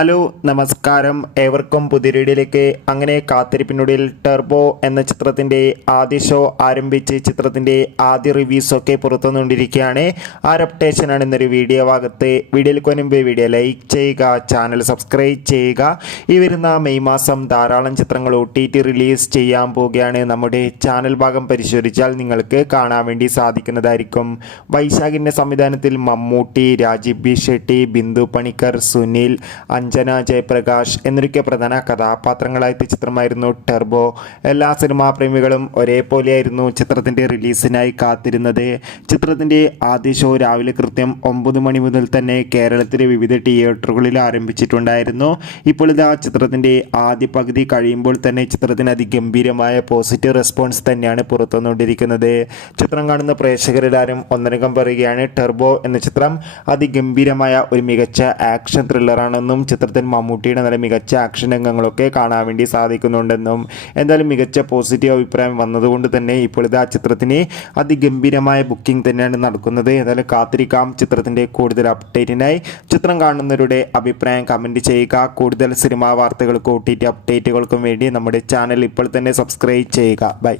Hello നമസ്കാരം, ഏവർക്കും പുതിയ വീഡിയോയിലേക്ക്. അങ്ങനെ കാത്തിരിപ്പിനൊടുവിൽ ടർബോ എന്ന ചിത്രത്തിൻ്റെ ആദ്യ ഷോ ആരംഭിച്ച് ചിത്രത്തിൻ്റെ ആദ്യ റിവ്യൂസൊക്കെ പുറത്തുനിന്നുകൊണ്ടിരിക്കുകയാണ്. ആ അപ്ഡേഷനാണ് ഇന്നൊരു വീഡിയോ ഭാഗത്ത്. വീഡിയോയിലേക്ക് മുൻപ് വീഡിയോ ലൈക്ക് ചെയ്യുക, ചാനൽ സബ്സ്ക്രൈബ് ചെയ്യുക. ഈ വരുന്ന മെയ് മാസം ധാരാളം ചിത്രങ്ങൾ OTT റിലീസ് ചെയ്യാൻ പോവുകയാണ്. നമ്മുടെ ചാനൽ ഭാഗം പരിശോധിച്ചാൽ നിങ്ങൾക്ക് കാണാൻ വേണ്ടി സാധിക്കുന്നതായിരിക്കും. വൈശാഖിൻ്റെ സംവിധാനത്തിൽ മമ്മൂട്ടി, രാജീവ് ബി ഷെട്ടി, ബിന്ദു പണിക്കർ, സുനിൽ, അഞ്ജന ജയപ്രകാശ് എന്നൊക്കെ പ്രധാന കഥാപാത്രങ്ങളായ ചിത്രമായിരുന്നു ടർബോ. എല്ലാ സിനിമാ പ്രേമികളും ഒരേപോലെയായിരുന്നു ചിത്രത്തിൻ്റെ റിലീസിനായി കാത്തിരുന്നത്. ചിത്രത്തിൻ്റെ ആദ്യ ഷോ രാവിലെ കൃത്യം 9 മണി മുതൽ തന്നെ കേരളത്തിലെ വിവിധ തിയേറ്ററുകളിൽ ആരംഭിച്ചിട്ടുണ്ടായിരുന്നു. ഇപ്പോൾ ഇതാ ചിത്രത്തിൻ്റെ ആദ്യ പകുതി കഴിയുമ്പോൾ തന്നെ ചിത്രത്തിന് അതിഗംഭീരമായ പോസിറ്റീവ് റെസ്പോൺസ് തന്നെയാണ് പുറത്തുവന്നുകൊണ്ടിരിക്കുന്നത്. ചിത്രം കാണുന്ന പ്രേക്ഷകരെല്ലാവരും ഒന്നടങ്കം പറയുകയാണ്, ടർബോ എന്ന ചിത്രം അതിഗംഭീരമായ ഒരു മികച്ച ആക്ഷൻ ത്രില്ലറാണെന്നും ചിത്രത്തിൽ മമ്മൂട്ടിയുടെ നല്ല മികച്ച ആക്ഷൻ രംഗങ്ങളൊക്കെ കാണാൻ വേണ്ടി സാധിക്കുന്നുണ്ടെന്നും എന്തായാലും മികച്ച പോസിറ്റീവ് അഭിപ്രായം വന്നതുകൊണ്ട് തന്നെ ഇപ്പോഴത്തെ ആ ചിത്രത്തിന് അതിഗംഭീരമായ ബുക്കിംഗ് തന്നെയാണ് നടക്കുന്നത്. എന്തായാലും കാത്തിരിക്കാം ചിത്രത്തിൻ്റെ കൂടുതൽ അപ്ഡേറ്റിനായി. ചിത്രം കാണുന്നവരുടെ അഭിപ്രായം കമൻറ്റ് ചെയ്യുക. കൂടുതൽ സിനിമാ വാർത്തകൾക്കും OTT അപ്ഡേറ്റുകൾക്കും വേണ്ടി നമ്മുടെ ചാനൽ ഇപ്പോൾ തന്നെ സബ്സ്ക്രൈബ് ചെയ്യുക. ബൈ.